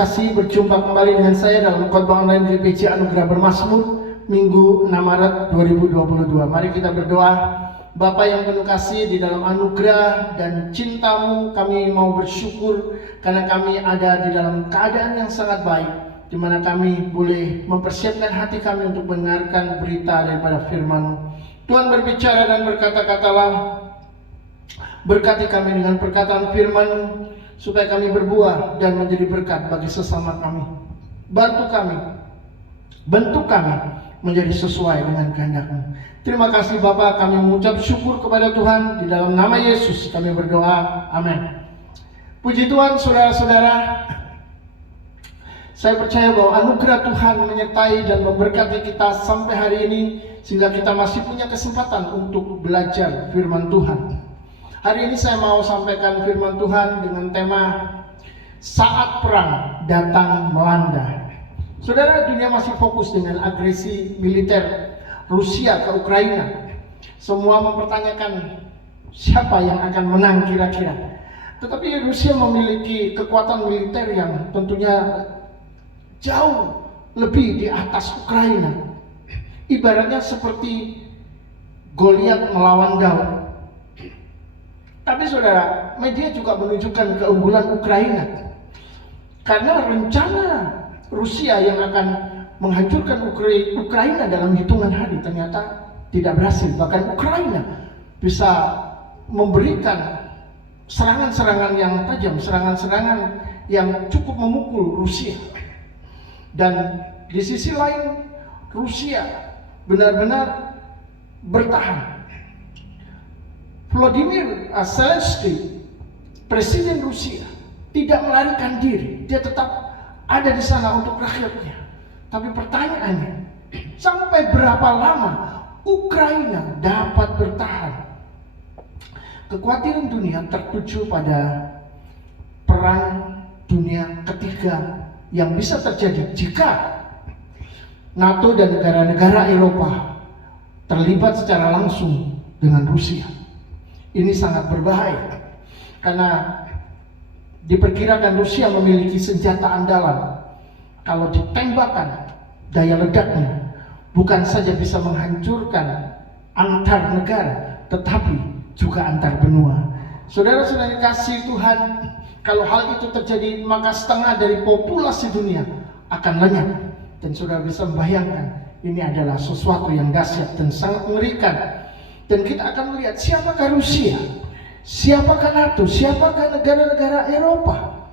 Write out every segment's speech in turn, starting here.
kasih, berjumpa kembali dengan saya dalam khotbah online GPC Anugerah Bermazmur Minggu 6 Maret 2022. Mari kita berdoa. Bapa yang penuh kasih, di dalam anugerah dan cinta-Mu kami mau bersyukur karena kami ada di dalam keadaan yang sangat baik, di mana kami boleh mempersiapkan hati kami untuk mendengarkan berita daripada firman-Mu. Tuhan berbicara dan berkata-katalah, berkati kami dengan perkataan firman-Mu, supaya kami berbuah dan menjadi berkat bagi sesama kami. Bantu kami, bentuk kami menjadi sesuai dengan kehendak-Mu. Terima kasih Bapa, kami mengucap syukur kepada Tuhan. Di dalam nama Yesus kami berdoa, amin. Puji Tuhan, saudara-saudara. Saya percaya bahwa anugerah Tuhan menyertai dan memberkati kita sampai hari ini, sehingga kita masih punya kesempatan untuk belajar firman Tuhan. Hari ini saya mau sampaikan firman Tuhan dengan tema saat perang datang melanda. Saudara, dunia masih fokus dengan agresi militer Rusia ke Ukraina. Semua mempertanyakan siapa yang akan menang kira-kira. Tetapi Rusia memiliki kekuatan militer yang tentunya jauh lebih di atas Ukraina. Ibaratnya seperti Goliat melawan Daud. Tapi saudara, media juga menunjukkan keunggulan Ukraina. Karena rencana Rusia yang akan menghancurkan Ukraina dalam hitungan hari ternyata tidak berhasil. Bahkan Ukraina bisa memberikan serangan-serangan yang tajam, serangan-serangan yang cukup memukul Rusia. Dan di sisi lain, Rusia benar-benar bertahan. Volodymyr Zelensky, presiden Rusia, tidak melarikan diri. Dia tetap ada di sana untuk rakyatnya. Tapi pertanyaannya, sampai berapa lama Ukraina dapat bertahan? Kekhawatiran dunia tertuju pada perang dunia ketiga yang bisa terjadi jika NATO dan negara-negara Eropa terlibat secara langsung dengan Rusia. Ini sangat berbahaya karena diperkirakan Rusia memiliki senjata andalan. Kalau ditembakkan, daya ledaknya bukan saja bisa menghancurkan antar negara, tetapi juga antar benua. Saudara-saudara kasih Tuhan, kalau hal itu terjadi, maka setengah dari populasi dunia akan lenyap. Dan saudara bisa membayangkan, ini adalah sesuatu yang dahsyat dan sangat mengerikan. Dan kita akan melihat siapakah Rusia, siapakah NATO, siapakah negara-negara Eropa.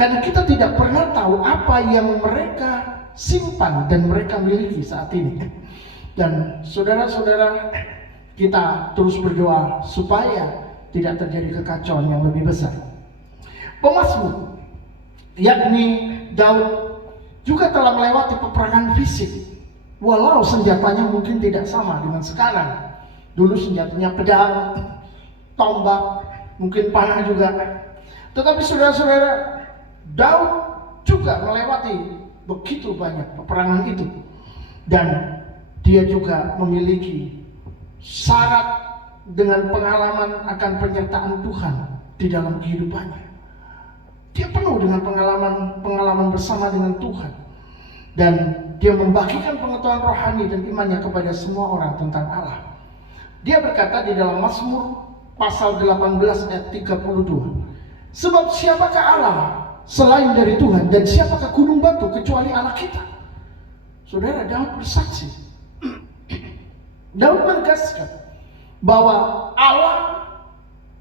Karena kita tidak pernah tahu apa yang mereka simpan dan mereka miliki saat ini. Dan saudara-saudara, kita terus berdoa supaya tidak terjadi kekacauan yang lebih besar. Pemazmur, yakni Daud, juga telah melewati peperangan fisik. Walau senjatanya mungkin tidak sama dengan sekarang. Dulu senjatanya pedang, tombak, mungkin panah juga. Tetapi saudara-saudara, Daud juga melewati begitu banyak peperangan itu. Dan dia juga memiliki syarat dengan pengalaman akan penyertaan Tuhan di dalam kehidupannya. Dia penuh dengan pengalaman bersama dengan Tuhan. Dan dia membagikan pengetahuan rohani dan imannya kepada semua orang tentang Allah. Dia berkata di dalam Mazmur pasal 18 ayat 32. Sebab siapakah Allah selain dari Tuhan, dan siapakah gunung batu kecuali Allah kita? Saudara, Daud bersaksi. Daud menegaskan bahwa Allah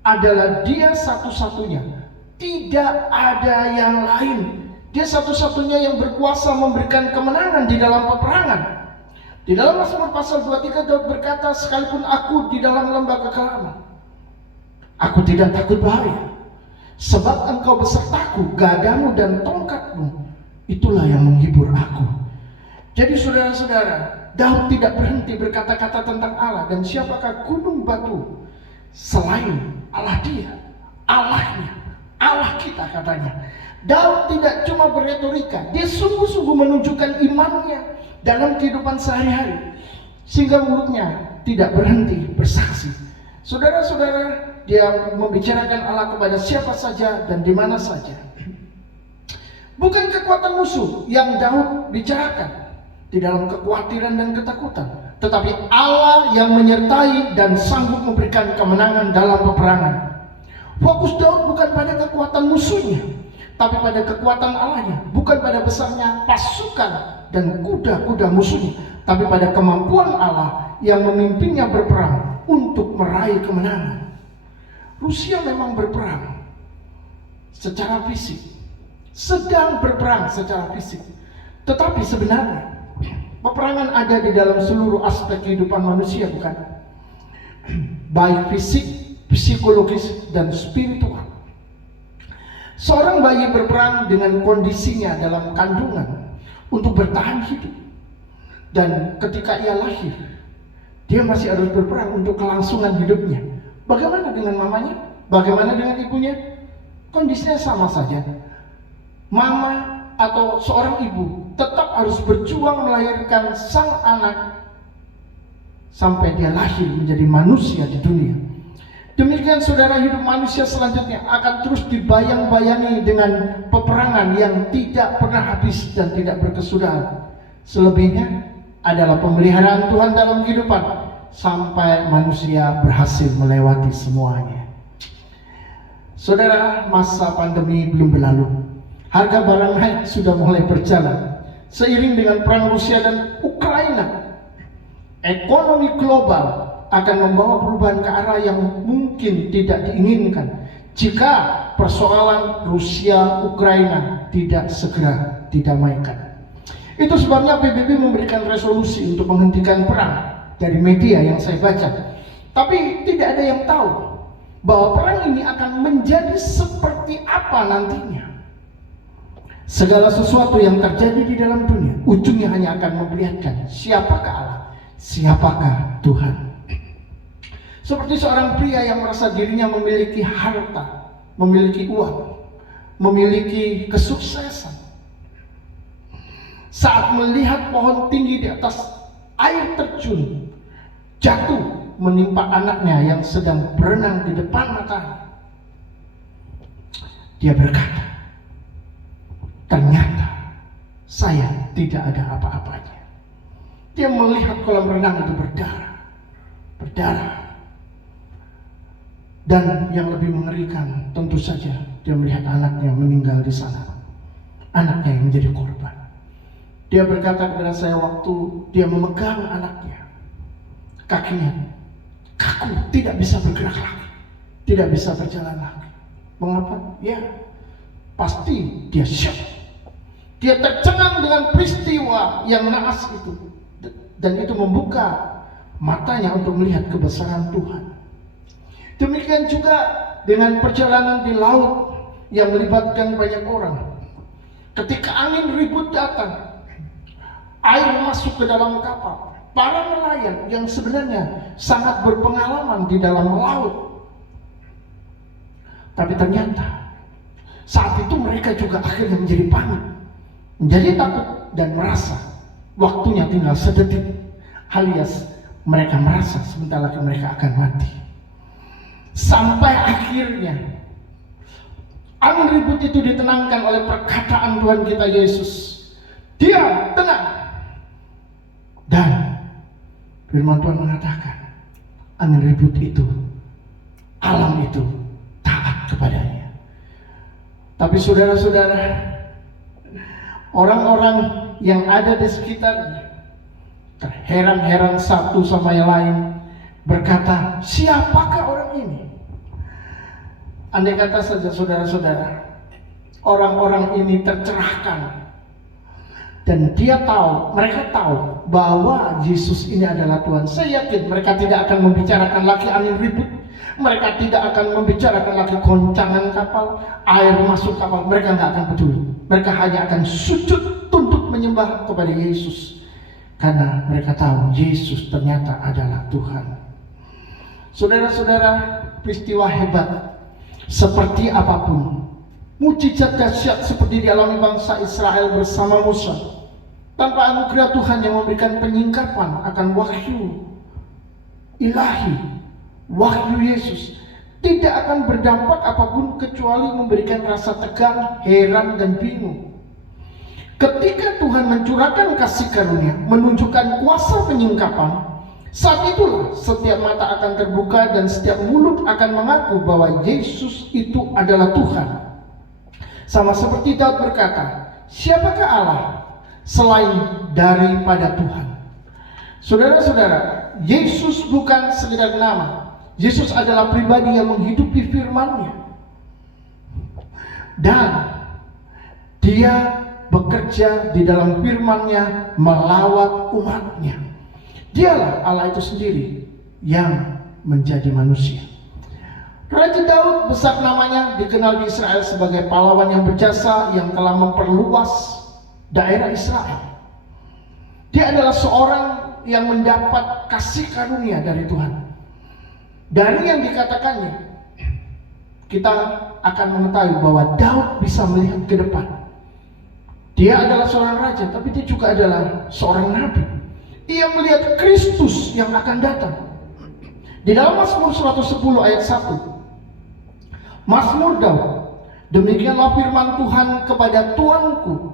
adalah Dia satu-satunya. Tidak ada yang lain. Dia satu-satunya yang berkuasa memberikan kemenangan di dalam peperangan. Di dalam Mazmur pasal 23 Daud berkata, sekalipun aku di dalam lembah kekelaman, aku tidak takut bahaya, sebab Engkau besertaku, gadamu dan tongkatmu, itulah yang menghibur aku. Jadi saudara-saudara, Daud tidak berhenti berkata-kata tentang Allah. Dan siapakah gunung batu selain Allah dia, Allahnya, Allah kita katanya. Daud tidak cuma berretorika, dia sungguh-sungguh menunjukkan imannya dalam kehidupan sehari-hari, sehingga mulutnya tidak berhenti bersaksi. Saudara-saudara, dia membicarakan Allah kepada siapa saja dan di mana saja. Bukan kekuatan musuh yang Daud bicarakan di dalam kekhawatiran dan ketakutan, tetapi Allah yang menyertai dan sanggup memberikan kemenangan dalam peperangan. Fokus Daud bukan pada kekuatan musuhnya, tapi pada kekuatan Allahnya. Bukan pada besarnya pasukan dan kuda-kuda musuhnya, tapi pada kemampuan Allah yang memimpinnya berperang untuk meraih kemenangan. Rusia memang berperang secara fisik, sedang berperang secara fisik, tetapi sebenarnya peperangan ada di dalam seluruh aspek kehidupan manusia, bukan? Baik fisik, psikologis, dan spiritual. Seorang bayi berperang dengan kondisinya dalam kandungan untuk bertahan hidup. Dan ketika ia lahir, dia masih harus berperang untuk kelangsungan hidupnya. Bagaimana dengan mamanya? Bagaimana dengan ibunya? Kondisinya sama saja. Mama atau seorang ibu tetap harus berjuang melahirkan sang anak sampai dia lahir menjadi manusia di dunia. Demikian saudara, hidup manusia selanjutnya akan terus dibayang-bayangi dengan peperangan yang tidak pernah habis dan tidak berkesudahan. Selebihnya adalah pemeliharaan Tuhan dalam kehidupan sampai manusia berhasil melewati semuanya. Saudara, masa pandemi belum berlalu. Harga barang naik sudah mulai berjalan. Seiring dengan perang Rusia dan Ukraina, ekonomi global akan membawa perubahan ke arah yang mungkin tidak diinginkan jika persoalan Rusia-Ukraina tidak segera didamaikan. Itu sebabnya PBB memberikan resolusi untuk menghentikan perang dari media yang saya baca. Tapi tidak ada yang tahu bahwa perang ini akan menjadi seperti apa nantinya. Segala sesuatu yang terjadi di dalam dunia ujungnya hanya akan memperlihatkan siapakah Allah, siapakah Tuhan. Seperti seorang pria yang merasa dirinya memiliki harta, memiliki uang, memiliki kesuksesan. Saat melihat pohon tinggi di atas air terjun jatuh menimpa anaknya yang sedang berenang di depan matanya, dia berkata, ternyata saya tidak ada apa-apanya. Dia melihat kolam renang itu berdarah. Dan yang lebih mengerikan, tentu saja dia melihat anaknya meninggal di sana. Anaknya yang menjadi korban. Dia berkata kepada saya waktu dia memegang anaknya, kakinya kaku, tidak bisa bergerak lagi, tidak bisa berjalan lagi. Mengapa? Ya, pasti dia shock. Dia tercengang dengan peristiwa yang naas itu, dan itu membuka matanya untuk melihat kebesaran Tuhan. Demikian juga dengan perjalanan di laut yang melibatkan banyak orang. Ketika angin ribut datang, air masuk ke dalam kapal. Para nelayan yang sebenarnya sangat berpengalaman di dalam laut, tapi ternyata saat itu mereka juga akhirnya menjadi panik, menjadi takut dan merasa waktunya tinggal sedetik, alias mereka merasa sebentar lagi mereka akan mati. Sampai akhirnya angin ribut itu ditenangkan oleh perkataan Tuhan kita Yesus. Diam, tenang. Dan firman Tuhan mengatakan, angin ribut itu, alam itu taat kepadanya. Tapi saudara-saudara, orang-orang yang ada di sekitarnya terheran-heran satu sama yang lain, berkata, siapakah orang ini? Andai kata saja saudara-saudara, orang-orang ini tercerahkan dan mereka tahu bahwa Yesus ini adalah Tuhan. Saya yakin mereka tidak akan membicarakan lagi angin ribut, mereka tidak akan membicarakan lagi goncangan kapal, air masuk kapal. Mereka nggak akan peduli. Mereka hanya akan sujud tunduk menyembah kepada Yesus, karena mereka tahu Yesus ternyata adalah Tuhan. Saudara-saudara, peristiwa hebat seperti apapun, mujizat dahsyat seperti dialami bangsa Israel bersama Musa, tanpa anugerah Tuhan yang memberikan penyingkapan akan wahyu ilahi, wahyu Yesus, tidak akan berdampak apapun kecuali memberikan rasa tegang, heran, dan bingung. Ketika Tuhan mencurahkan kasih karunia, menunjukkan kuasa penyingkapan, saat itulah setiap mata akan terbuka dan setiap mulut akan mengaku bahwa Yesus itu adalah Tuhan. Sama seperti Daud berkata, siapakah Allah selain daripada Tuhan? Saudara-saudara, Yesus bukan sekedar nama. Yesus adalah pribadi yang menghidupi firman-Nya. Dan Dia bekerja di dalam firman-Nya melawat umat-Nya. Dialah Allah itu sendiri yang menjadi manusia. Raja Daud besar namanya, dikenal di Israel sebagai pahlawan yang berjasa yang telah memperluas daerah Israel. Dia adalah seorang yang mendapat kasih karunia dari Tuhan. Dari yang dikatakannya, kita akan mengetahui bahwa Daud bisa melihat ke depan. Dia adalah seorang raja, tapi dia juga adalah seorang nabi. Ia melihat Kristus yang akan datang. Di dalam Mazmur 110 ayat 1, Mazmur Daud, demikianlah firman Tuhan kepada Tuanku,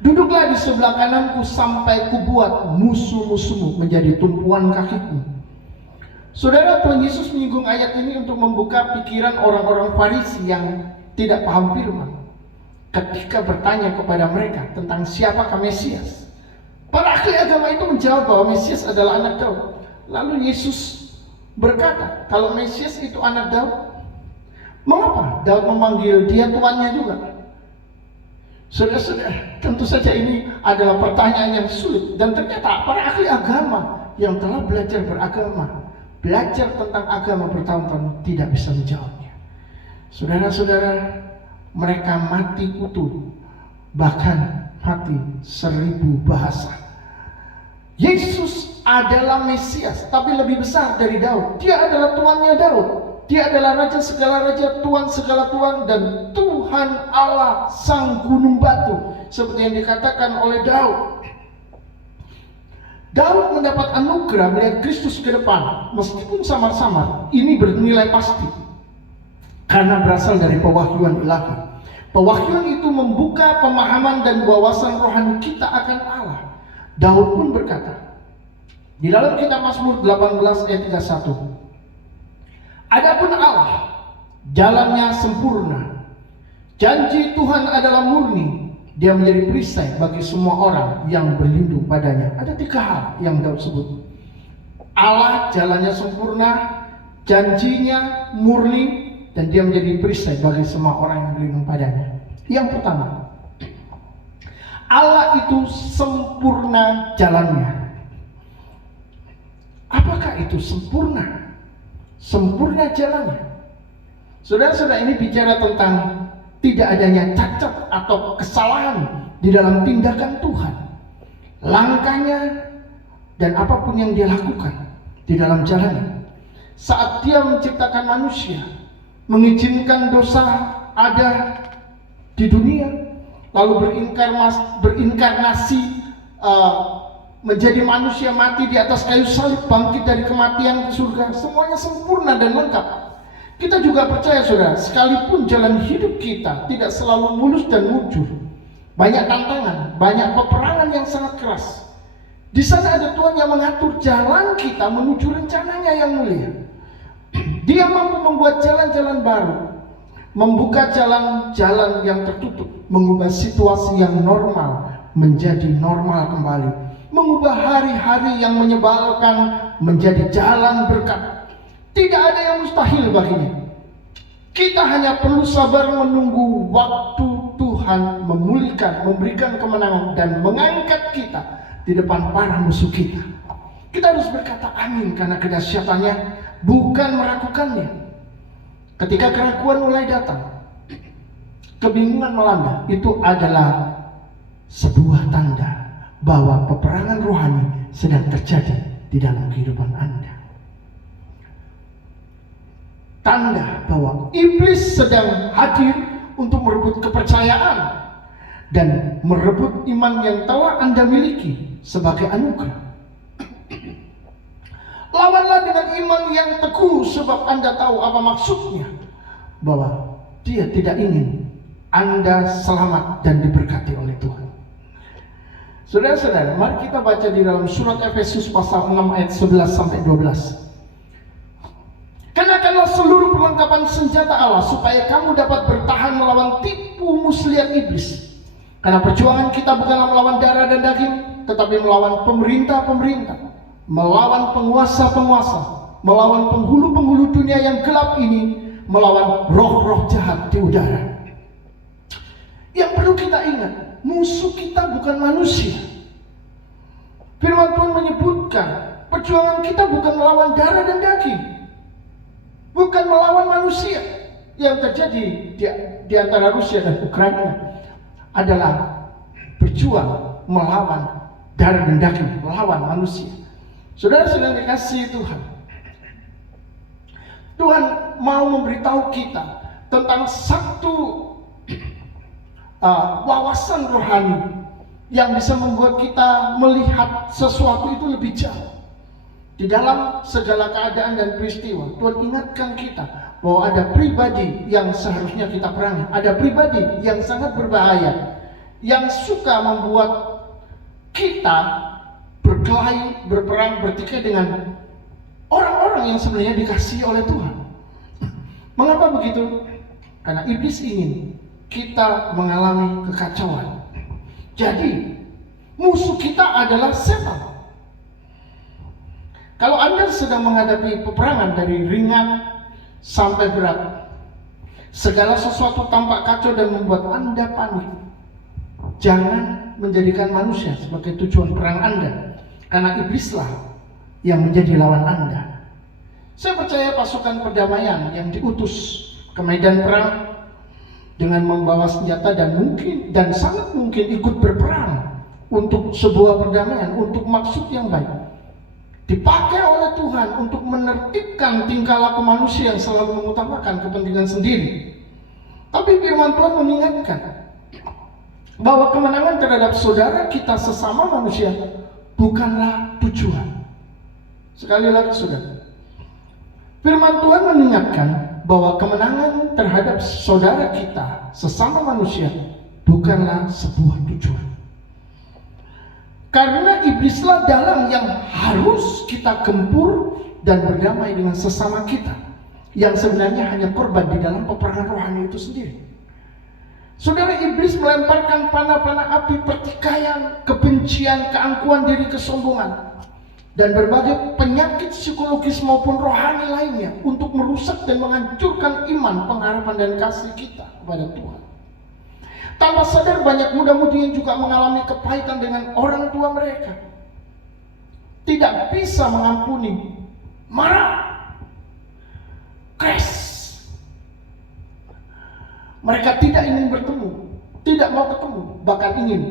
duduklah di sebelah kananku sampai kubuat musuh-musuhmu menjadi tumpuan kakiku. Saudara, Tuhan Yesus menyinggung ayat ini untuk membuka pikiran orang-orang Farisi yang tidak paham firman. Ketika bertanya kepada mereka tentang siapakah Mesias, para ahli agama itu menjawab bahwa Mesias adalah anak Daud. Lalu Yesus berkata, kalau Mesias itu anak Daud, mengapa Daud memanggil dia tuannya juga? Saudara-saudara, tentu saja ini adalah pertanyaan yang sulit. Dan ternyata para ahli agama yang telah belajar beragama, belajar tentang agama bertahun-tahun, tidak bisa menjawabnya. Saudara-saudara, mereka mati kutu, bahkan mati 1000 bahasa. Yesus adalah Mesias, tapi lebih besar dari Daud. Dia adalah tuannya Daud. Dia adalah raja segala raja, tuan segala tuan, dan Tuhan Allah sang gunung batu, seperti yang dikatakan oleh Daud. Daud mendapat anugerah melihat Kristus ke depan, meskipun samar-samar. Ini bernilai pasti karena berasal dari pewahyuan ilahi. Pewahyuan itu membuka pemahaman dan wawasan rohani kita akan Allah. Daud pun berkata di dalam kitab Mazmur 18 ayat 31, adapun Allah jalannya sempurna, janji Tuhan adalah murni, dia menjadi perisai bagi semua orang yang berlindung padanya. Ada 3 hal yang Daud sebut. Allah jalannya sempurna, janjinya murni, dan dia menjadi perisai bagi semua orang yang berlindung padanya. Yang pertama, Allah itu sempurna jalannya. Apakah itu sempurna? Sempurna jalannya. Saudara-saudara, ini bicara tentang tidak adanya cacat atau kesalahan di dalam tindakan Tuhan, langkahnya, dan apapun yang dia lakukan di dalam jalannya. Saat dia menciptakan manusia, mengizinkan dosa ada di dunia, lalu berinkarnasi menjadi manusia, mati di atas kayu salib, bangkit dari kematian ke surga. Semuanya sempurna dan lengkap. Kita juga percaya, saudara, sekalipun jalan hidup kita tidak selalu mulus dan mujur, banyak tantangan, banyak peperangan yang sangat keras, di sana ada Tuhan yang mengatur jalan kita menuju rencananya yang mulia. Dia mampu membuat jalan-jalan baru, membuka jalan-jalan yang tertutup, mengubah situasi yang normal menjadi normal kembali, mengubah hari-hari yang menyebalkan menjadi jalan berkat. Tidak ada yang mustahil baginya. Kita hanya perlu sabar menunggu waktu Tuhan memulihkan, memberikan kemenangan, dan mengangkat kita di depan para musuh kita. Kita harus berkata amin karena kedahsyatannya, bukan meragukannya. Ketika keraguan mulai datang, kebingungan melanda, itu adalah sebuah tanda bahwa peperangan rohani sedang terjadi di dalam kehidupan Anda. Tanda bahwa iblis sedang hadir untuk merebut kepercayaan dan merebut iman yang telah Anda miliki sebagai anugerah. Lawanlah dengan iman yang teguh, sebab Anda tahu apa maksudnya, bahwa dia tidak ingin Anda selamat dan diberkati oleh Tuhan. Saudara-saudara, mari kita baca di dalam surat Efesus pasal 6 ayat 11 sampai 12. Kenakanlah seluruh perlengkapan senjata Allah supaya kamu dapat bertahan melawan tipu muslihat iblis. Karena perjuangan kita bukanlah melawan darah dan daging, tetapi melawan pemerintah-pemerintah, melawan penguasa-penguasa, melawan penghulu-penghulu dunia yang gelap ini, melawan roh-roh jahat di udara. Yang perlu kita ingat, musuh kita bukan manusia. Firman Tuhan menyebutkan, perjuangan kita bukan melawan darah dan daging, bukan melawan manusia. Yang terjadi di antara Rusia dan Ukraina adalah berjuang melawan darah dan daging, melawan manusia. Saudara-saudara dikasihi Tuhan, Tuhan mau memberitahu kita tentang satu wawasan rohani yang bisa membuat kita melihat sesuatu itu lebih jauh. Di dalam segala keadaan dan peristiwa, Tuhan ingatkan kita bahwa ada pribadi yang seharusnya kita perangi. Ada pribadi yang sangat berbahaya, yang suka membuat kita berkelahi, berperang, bertikai dengan orang-orang yang sebenarnya dikasihi oleh Tuhan. Mengapa begitu? Karena iblis ingin kita mengalami kekacauan. Jadi musuh kita adalah setan. Kalau Anda sedang menghadapi peperangan dari ringan sampai berat, segala sesuatu tampak kacau dan membuat Anda panik, jangan menjadikan manusia sebagai tujuan perang Anda, karena iblislah yang menjadi lawan Anda. Saya percaya pasukan perdamaian yang diutus ke medan perang dengan membawa senjata dan sangat mungkin ikut berperang untuk sebuah perdamaian, untuk maksud yang baik, dipakai oleh Tuhan untuk menertibkan tingkah laku manusia yang selalu mengutamakan kepentingan sendiri. Tapi firman Tuhan mengingatkan bahwa kemenangan terhadap saudara kita sesama manusia bukanlah tujuan. Sekali lagi saudara, firman Tuhan mengingatkan bahwa kemenangan terhadap saudara kita sesama manusia bukanlah sebuah tujuan. Karena iblislah dalang yang harus kita gempur dan berdamai dengan sesama kita, yang sebenarnya hanya korban di dalam peperangan rohani itu sendiri. Saudara, iblis melemparkan panah-panah api pertikaian, kebencian, keangkuhan diri, kesombongan, dan berbagai penyakit psikologis maupun rohani lainnya untuk merusak dan menghancurkan iman, pengharapan, dan kasih kita kepada Tuhan. Tanpa sadar banyak muda-mudi yang juga mengalami kepahitan dengan orang tua mereka. Tidak bisa mengampuni, marah, keras. Mereka tidak ingin bertemu, tidak mau ketemu, bahkan ingin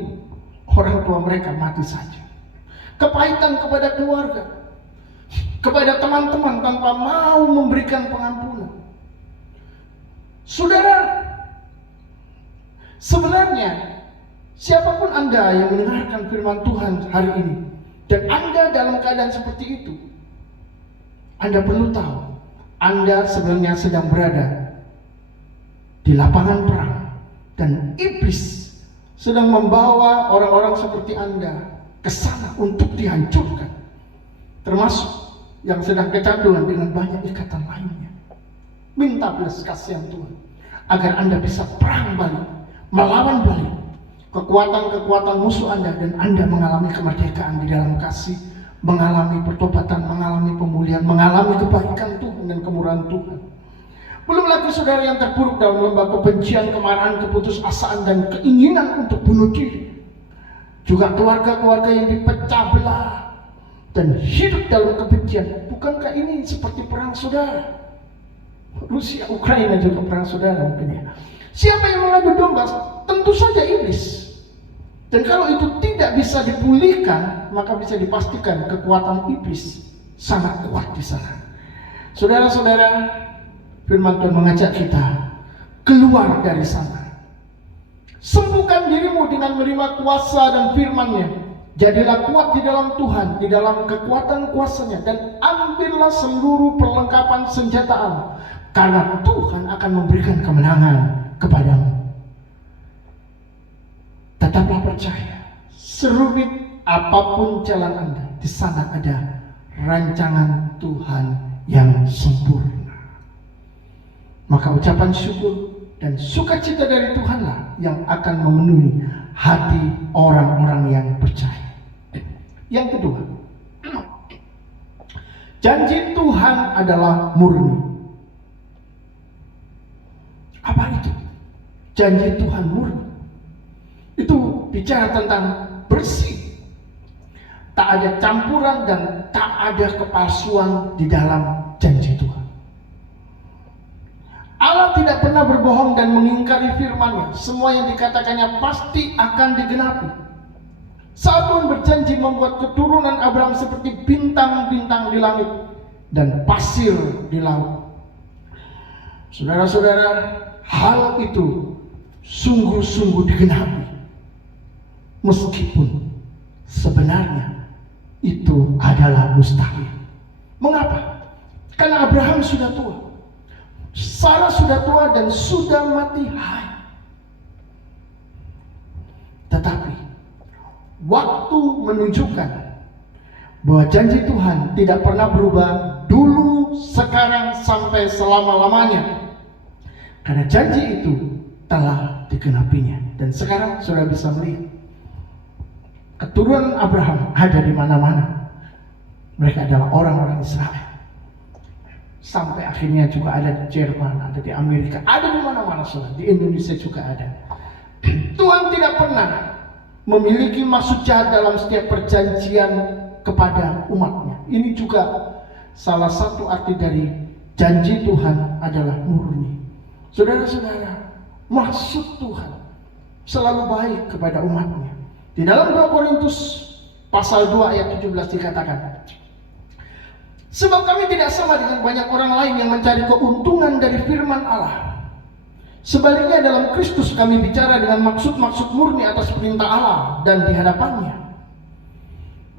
orang tua mereka mati saja. Kepahitan kepada keluarga, kepada teman-teman tanpa mau memberikan pengampunan. Saudara, sebenarnya siapapun Anda yang mendengarkan firman Tuhan hari ini dan Anda dalam keadaan seperti itu, Anda perlu tahu Anda sebenarnya sedang berada di lapangan perang, dan iblis sedang membawa orang-orang seperti Anda ke sana untuk dihancurkan, termasuk yang sedang kecanduan dengan banyak ikatan lainnya. Minta belas kasihan Tuhan agar Anda bisa perang balik, melawan balik kekuatan-kekuatan musuh Anda, dan Anda mengalami kemerdekaan di dalam kasih, mengalami pertobatan, mengalami pemulihan, mengalami kebaikan Tuhan dan kemurahan Tuhan. Belum lagi saudara yang terpuruk dalam lembah kebencian, kemarahan, keputusasaan, dan keinginan untuk bunuh diri. Juga keluarga-keluarga yang dipecah belah dan hidup dalam kebencian. Bukankah ini seperti perang saudara? Rusia, Ukraina juga perang saudara mungkin ya. Siapa yang mengadu domba? Tentu saja iblis. Dan kalau itu tidak bisa dipulihkan, maka bisa dipastikan kekuatan iblis sangat kuat di sana. Saudara-saudara, firman Tuhan mengajak kita keluar dari sana. Sembuhkan dirimu dengan menerima kuasa dan firman-Nya. Jadilah kuat di dalam Tuhan, di dalam kekuatan kuasa-Nya, dan ambillah seluruh perlengkapan senjata Allah, karena Tuhan akan memberikan kemenangan kepadamu. Tetaplah percaya, serumit apapun jalan Anda, di sana ada rancangan Tuhan yang sempurna. Maka ucapan syukur dan sukacita dari Tuhanlah yang akan memenuhi hati orang-orang yang percaya. Yang kedua, janji Tuhan adalah murni. Apa itu? Janji Tuhan murni. Itu bicara tentang bersih. Tak ada campuran dan tak ada kepalsuan di dalam janji Tuhan. Allah tidak pernah berbohong dan mengingkari firman-Nya. Semua yang dikatakannya pasti akan digenapi. Saat Tuhan berjanji membuat keturunan Abraham seperti bintang-bintang di langit dan pasir di laut. Saudara-saudara, hal itu sungguh-sungguh digenapi. Meskipun sebenarnya itu adalah mustahil. Mengapa? Karena Abraham sudah tua, Sarah sudah tua dan sudah mati hai. Tetapi waktu menunjukkan bahwa janji Tuhan tidak pernah berubah dulu, sekarang, sampai selama-lamanya. Karena janji itu telah digenapinya. Dan sekarang sudah bisa melihat keturunan Abraham ada di mana-mana. Mereka adalah orang-orang Israel. Sampai akhirnya juga ada di Jerman, ada di Amerika, ada di mana-mana, saudara. Di Indonesia juga ada. Tuhan tidak pernah memiliki maksud jahat dalam setiap perjanjian kepada umatnya. Ini juga salah satu arti dari janji Tuhan adalah murni. Saudara-saudara, maksud Tuhan selalu baik kepada umatnya. Di dalam 2 Korintus pasal 2 ayat 17 dikatakan, sebab kami tidak sama dengan banyak orang lain yang mencari keuntungan dari firman Allah. Sebaliknya dalam Kristus kami bicara dengan maksud-maksud murni atas perintah Allah dan di hadapannya.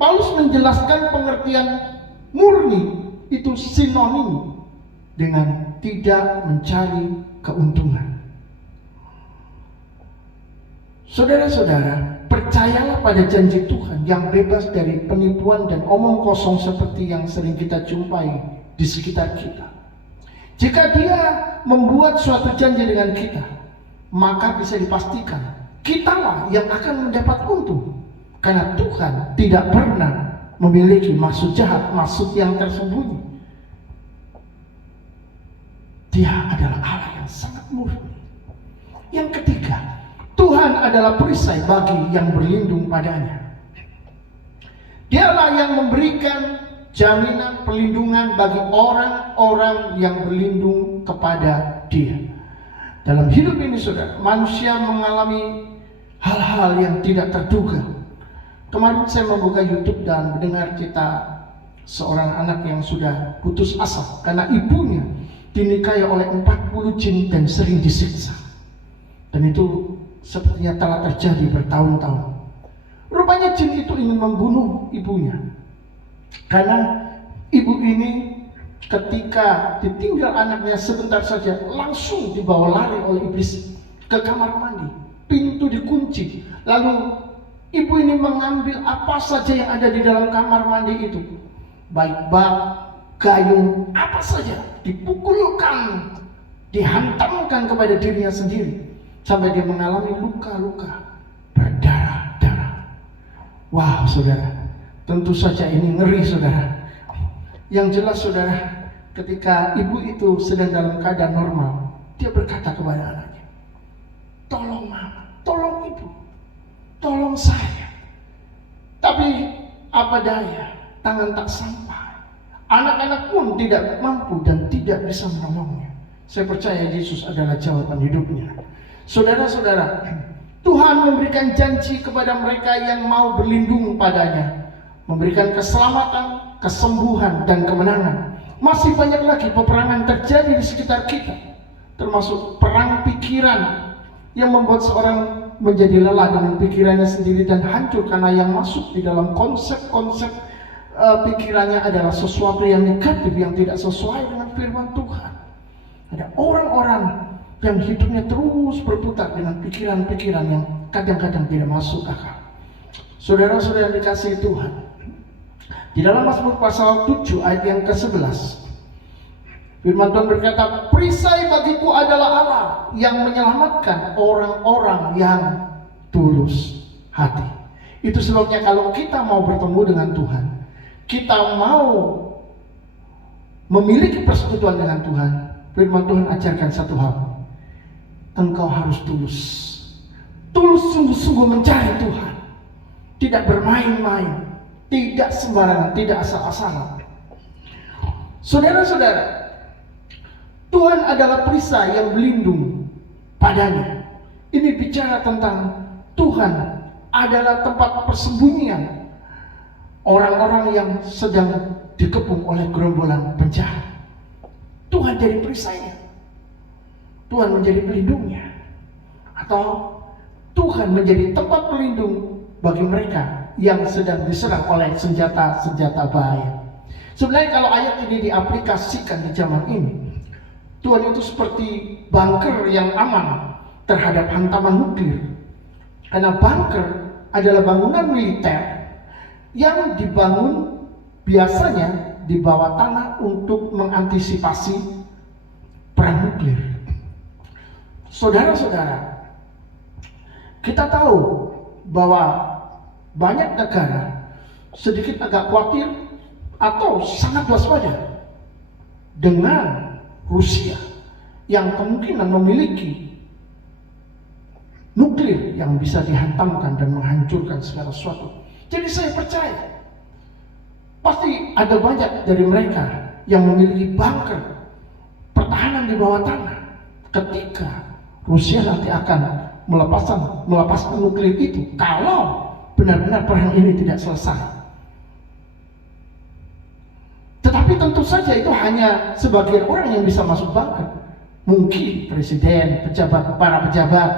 Paulus menjelaskan pengertian murni itu sinonim dengan tidak mencari keuntungan. Saudara-saudara, percayalah pada janji Tuhan yang bebas dari penipuan dan omong kosong seperti yang sering kita jumpai di sekitar kita. Jika Dia membuat suatu janji dengan kita, maka bisa dipastikan kitalah yang akan mendapat untung. Karena Tuhan tidak pernah memiliki maksud jahat, maksud yang tersembunyi. Dia adalah Allah yang sangat murni. Yang ketiga, Tuhan adalah perisai bagi yang berlindung padanya. Dialah yang memberikan jaminan perlindungan bagi orang-orang yang berlindung kepada Dia. Dalam hidup ini, saudara, manusia mengalami hal-hal yang tidak terduga. Kemarin saya membuka YouTube dan mendengar cerita seorang anak yang sudah putus asa karena ibunya dinikahi oleh 40 jin dan sering disiksa. Dan itu sepertinya telah terjadi bertahun-tahun. Rupanya jin itu ingin membunuh ibunya. Karena ibu ini ketika ditinggal anaknya sebentar saja langsung dibawa lari oleh iblis ke kamar mandi. Pintu dikunci. Lalu ibu ini mengambil apa saja yang ada di dalam kamar mandi itu. Baik bak, gayung, apa saja. Dipukulkan, dihantamkan kepada dirinya sendiri. Sampai dia mengalami luka-luka berdarah-darah. Wah, saudara, tentu saja ini ngeri, saudara. Yang jelas, saudara, ketika ibu itu sedang dalam keadaan normal, dia berkata kepada anaknya, tolong mama, tolong ibu, tolong saya. Tapi apa daya, tangan tak sampai. Anak-anak pun tidak mampu dan tidak bisa menolongnya. Saya percaya Yesus adalah jawaban hidupnya. Saudara-saudara, Tuhan memberikan janji kepada mereka yang mau berlindung padanya, memberikan keselamatan, kesembuhan, dan kemenangan. Masih banyak lagi peperangan terjadi di sekitar kita, termasuk perang pikiran yang membuat seorang menjadi lelah dengan pikirannya sendiri dan hancur karena yang masuk di dalam konsep-konsep pikirannya adalah sesuatu yang negatif, yang tidak sesuai dengan firman Tuhan. Ada orang-orang yang hidupnya terus berputar dengan pikiran-pikiran yang kadang-kadang tidak masuk akal. Saudara-saudara yang dikasihi Tuhan, di dalam Mazmur pasal 7 ayat yang ke-11, firman Tuhan berkata, perisai bagiku adalah Allah yang menyelamatkan orang-orang yang tulus hati. Itu sebabnya kalau kita mau bertemu dengan Tuhan, kita mau memiliki persekutuan dengan Tuhan, firman Tuhan ajarkan satu hal. Engkau harus tulus. Tulus sungguh-sungguh mencari Tuhan. Tidak bermain-main, tidak sembarangan, tidak asal-asalan. Saudara-saudara, Tuhan adalah perisai yang berlindung padanya. Ini bicara tentang Tuhan adalah tempat persembunyian orang-orang yang sedang dikepung oleh gerombolan penjahat. Tuhan jadi perisainya. Tuhan menjadi pelindungnya. Atau Tuhan menjadi tempat pelindung bagi mereka yang sedang diserang oleh senjata-senjata bahaya. Sebenarnya kalau ayat ini diaplikasikan di zaman ini, Tuhan itu seperti bunker yang aman terhadap hantaman nuklir. Karena bunker adalah bangunan militer yang dibangun biasanya di bawah tanah untuk mengantisipasi perang nuklir. Saudara-saudara, kita tahu bahwa banyak negara sedikit agak khawatir atau sangat waspada dengan Rusia yang kemungkinan memiliki nuklir yang bisa dihantamkan dan menghancurkan segala sesuatu. Jadi saya percaya pasti ada banyak dari mereka yang memiliki bunker pertahanan di bawah tanah ketika Rusia nanti akan melepaskan nuklir itu, kalau benar-benar perang ini tidak selesai. Tetapi tentu saja itu hanya sebagian orang yang bisa masuk bunker. Mungkin presiden, para pejabat,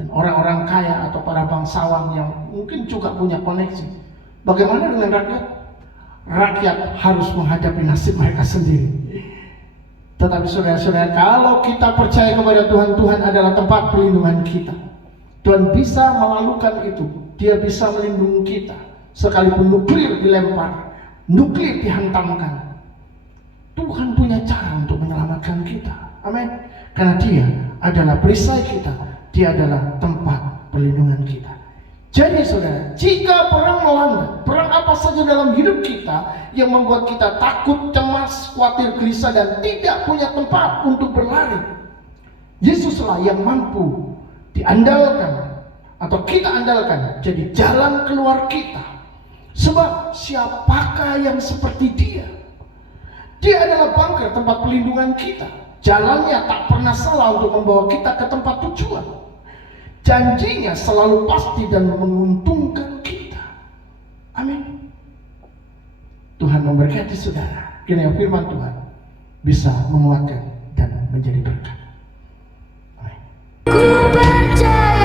dan orang-orang kaya atau para bangsawan yang mungkin juga punya koneksi. Bagaimana dengan rakyat? Rakyat harus menghadapi nasib mereka sendiri. Tetapi saudara-saudara, kalau kita percaya kepada Tuhan, Tuhan adalah tempat perlindungan kita. Tuhan bisa melalukan itu. Dia bisa melindungi kita. Sekalipun nuklir dilempar, nuklir dihantamkan, Tuhan punya cara untuk menyelamatkan kita. Amin. Karena Dia adalah perisai kita. Dia adalah tempat perlindungan kita. Jadi saudara, jika perang melanda, perang apa saja dalam hidup kita yang membuat kita takut, cemas, khawatir, gelisah, dan tidak punya tempat untuk berlari, Yesuslah yang mampu diandalkan atau kita andalkan jadi jalan keluar kita. Sebab siapakah yang seperti Dia? Dia adalah bunker, tempat perlindungan kita. Jalannya tak pernah salah untuk membawa kita ke tempat tujuan. Janjinya selalu pasti dan menguntungkan kita. Amin. Tuhan memberkati saudara. Kiranya firman Tuhan bisa menguatkan dan menjadi berkat. Amin. Ku percaya